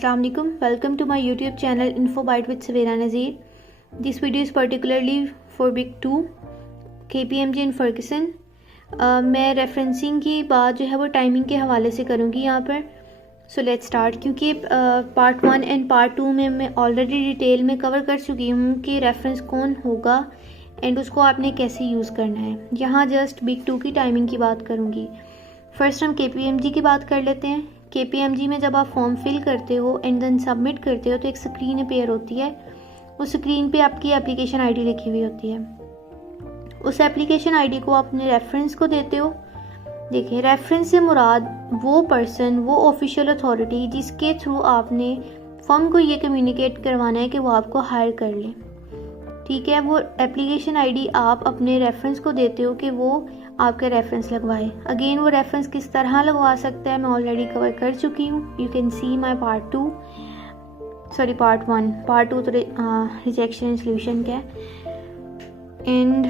अस्सलाम वालेकुम, welcome to my YouTube channel info byte with Savera Nazir. This video is particularly for big 2 KPMG in Fergusson. मैं referencing की बात जो है वो टाइमिंग के हवाले से करूँगी यहाँ पर। सो लेट्स स्टार्ट, क्योंकि पार्ट 1 एंड पार्ट 2 में मैं ऑलरेडी डिटेल में कवर कर चुकी हूँ कि रेफरेंस कौन होगा एंड उसको आपने कैसे यूज़ करना है। यहाँ जस्ट बिग 2 की टाइमिंग की बात करूँगी। फर्स्ट हम KPMG की बात कर लेते हैं। KPMG में जब आप फॉर्म फिल करते हो एंड देन सबमिट करते हो तो एक स्क्रीन अपेयर होती है। उस स्क्रीन पे आपकी एप्लीकेशन आईडी लिखी हुई होती है। उस एप्लीकेशन आईडी को आप अपने रेफरेंस को देते हो। देखिए, रेफरेंस से मुराद वो पर्सन, वो ऑफिशियल अथॉरिटी जिसके थ्रू आपने फर्म को ये कम्युनिकेट करवाना है कि वो आपको हायर कर ले। ठीक है, वो एप्लीकेशन आईडी आप अपने रेफरेंस को देते हो कि वो आपके रेफरेंस लगवाए। अगेन वो रेफरेंस किस तरह लगवा सकता है मैं ऑलरेडी कवर कर चुकी हूँ। You can see my part 1। Part 2 तो रिजेक्शन एंड सोल्यूशन का है। एंड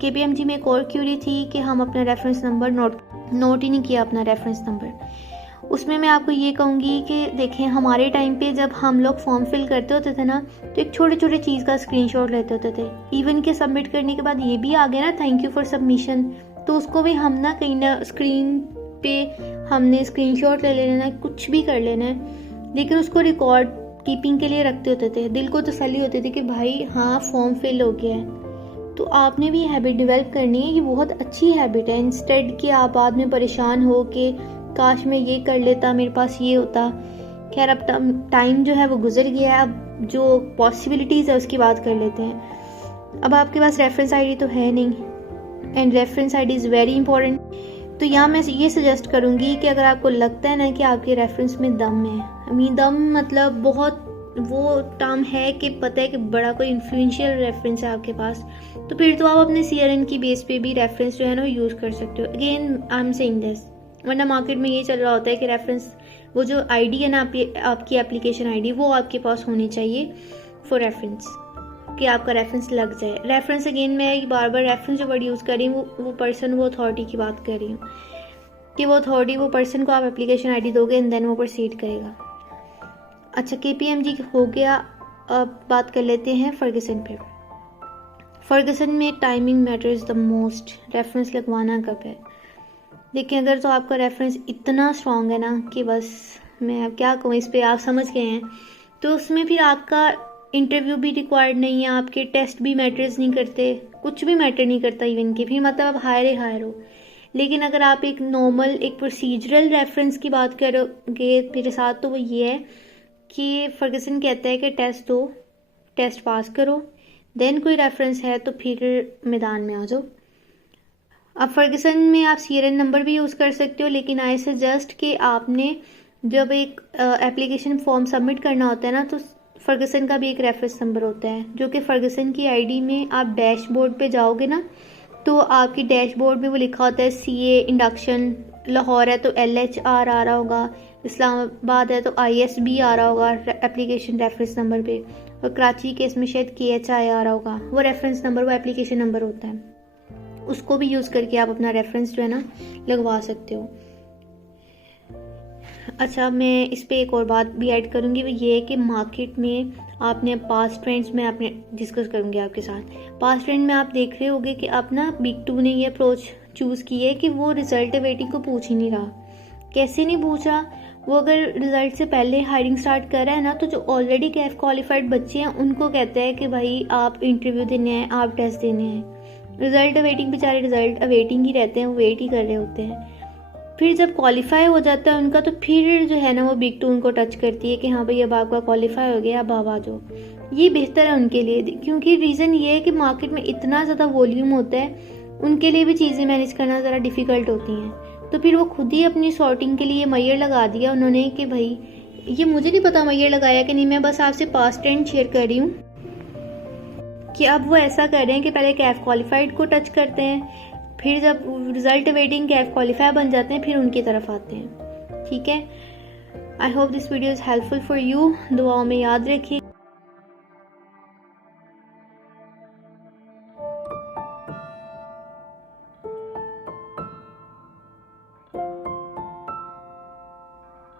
KPMG में एक और क्यूरी थी कि हम अपना रेफरेंस नंबर नोट ही नहीं किया, अपना रेफरेंस नंबर। उसमें मैं आपको ये कहूँगी कि देखें, हमारे टाइम पे जब हम लोग फॉर्म फिल करते होते थे ना, तो एक छोटे छोटे चीज़ का स्क्रीनशॉट लेते होते थे। इवन के सबमिट करने के बाद ये भी आ गया ना, थैंक यू फॉर सबमिशन, तो उसको भी हम ना कहीं ना स्क्रीन पे हमने स्क्रीनशॉट ले लेना है, कुछ भी कर लेना है, लेकिन उसको रिकॉर्ड कीपिंग के लिए रखते होते थे। दिल को तसल्ली होती थी कि भाई हाँ फॉर्म फिल हो गया है। तो आपने भी हैबिट डेवलप करनी है, ये बहुत अच्छी हैबिट है। इंस्टेड कि आप बाद में परेशान हो कि काश मैं ये कर लेता, मेरे पास ये होता। खैर, अब टाइम जो है वो गुजर गया है, अब जो पॉसिबिलिटीज़ है उसकी बात कर लेते हैं। अब आपके पास रेफरेंस आईडी तो है नहीं and reference ID is very important. तो यहाँ मैं ये सजेस्ट करूँगी कि अगर आपको लगता है ना कि आपके रेफरेंस में दम है, दम मतलब बहुत वो टर्म है कि पता है कि बड़ा कोई इन्फ्लुएंशियल रेफरेंस है आपके पास, तो फिर तो आप अपने CRN की बेस पे भी रेफरेंस जो है ना वो यूज़ कर सकते हो। Again I am saying this, वरना मार्केट में ये चल रहा होता है कि रेफरेंस, वो जो आईडी है ना आपकी एप्लीकेशन आईडी, वो आपके पास होनी चाहिए फॉर रेफरेंस, कि आपका रेफरेंस लग जाए। रेफरेंस, अगेन मैं बार बार रेफरेंस जो वर्ड यूज़ कर रही हूँ वो पर्सन, वो अथॉरिटी की बात कर रही हूँ कि वो अथॉरिटी, वो पर्सन को आप एप्लीकेशन आईडी दोगे एंड देन वो प्रोसीड करेगा। अच्छा, KPMG हो गया। अब बात कर लेते हैं फर्गसन पे। फर्गसन में timing matters the most. Reference लगवाना कब है? देखिए, अगर तो आपका रेफरेंस इतना स्ट्रॉन्ग है ना कि बस मैं अब क्या कहूँ, इस पर आप समझ गए हैं, तो उसमें फिर आपका इंटरव्यू भी रिक्वायर्ड नहीं है, आपके टेस्ट भी मैटर्स नहीं करते, कुछ भी मैटर नहीं करता इवन कि फिर मतलब आप हायर हो। लेकिन अगर आप एक नॉर्मल, एक प्रोसीजरल रेफरेंस की बात करोगे मेरे साथ, तो वो ये है कि फर्गसन कहता है कि टेस्ट दो, टेस्ट पास करो, देन कोई रेफरेंस है तो फिर मैदान में आ जाओ। अब फर्गसन में आप CRN नंबर भी यूज़ कर सकते हो, लेकिन आई सजेस्ट कि आपने जब एक एप्लीकेशन फॉर्म सबमिट करना होता है ना, तो फर्गसन का भी एक रेफरेंस नंबर होता है, जो कि फर्गसन की आईडी में आप डैशबोर्ड पे जाओगे ना, तो आपकी डैशबोर्ड में वो लिखा होता है CA इंडक्शन। लाहौर है तो LHR आ रहा होगा, इस्लामाबाद है तो ISB आ रहा होगा एप्लीकेशन रेफरेंस नंबर पे, और कराची केस में शायद KHI आ रहा होगा। वो रेफरेंस नंबर, वो एप्लीकेशन नंबर होता है, उसको भी यूज़ करके आप अपना रेफरेंस जो है ना लगवा सकते हो। अच्छा, मैं इस पे एक और बात भी ऐड करूँगी, वो ये है कि मार्केट में आपने पास्ट ट्रेंड्स में आपने डिस्कस करूँगी आपके साथ। पास्ट ट्रेंड में आप देख रहे होगे कि अब ना बिग 2 ने ये अप्रोच चूज़ की है कि वो रिजल्ट वेटिंग को पूछ ही नहीं रहा। कैसे नहीं पूछ रहा? वो अगर रिजल्ट से पहले हायरिंग स्टार्ट कर रहा है ना, तो जो ऑलरेडी कैफ क्वालिफाइड बच्चे हैं उनको कहता है कि भाई आप इंटरव्यू देने हैं, आप टेस्ट देने हैं। रिजल्ट अवेटिंग, बेचारे रिजल्ट अवेटिंग ही रहते हैं, वो वेट ही कर रहे होते हैं। फिर जब क्वालिफाई हो जाता है उनका, तो फिर जो है ना वो बिग 2 उनको टच करती है कि हाँ भाई अब आपका क्वालिफाई हो गया, अब आप आ जाओ। ये बेहतर है उनके लिए, क्योंकि रीज़न ये है कि मार्केट में इतना ज़्यादा वॉल्यूम होता है, उनके लिए भी चीज़ें मैनेज करना ज़रा डिफ़िकल्ट होती हैं। तो फिर वो खुद ही अपनी सॉर्टिंग के लिए मैयर लगा दिया उन्होंने कि भाई, ये मुझे नहीं पता मैयर लगाया कि नहीं, मैं बस आपसे पास्ट ट्रेंड शेयर कर रही हूँ कि अब वो ऐसा कर रहे हैं कि पहले कैफ क्वालिफाइड को टच करते हैं, फिर जब रिजल्ट वेटिंग कैफ क्वालिफाई बन जाते हैं फिर उनकी तरफ आते हैं। ठीक है, I hope this video is helpful for you. दुआओं में याद रखिए।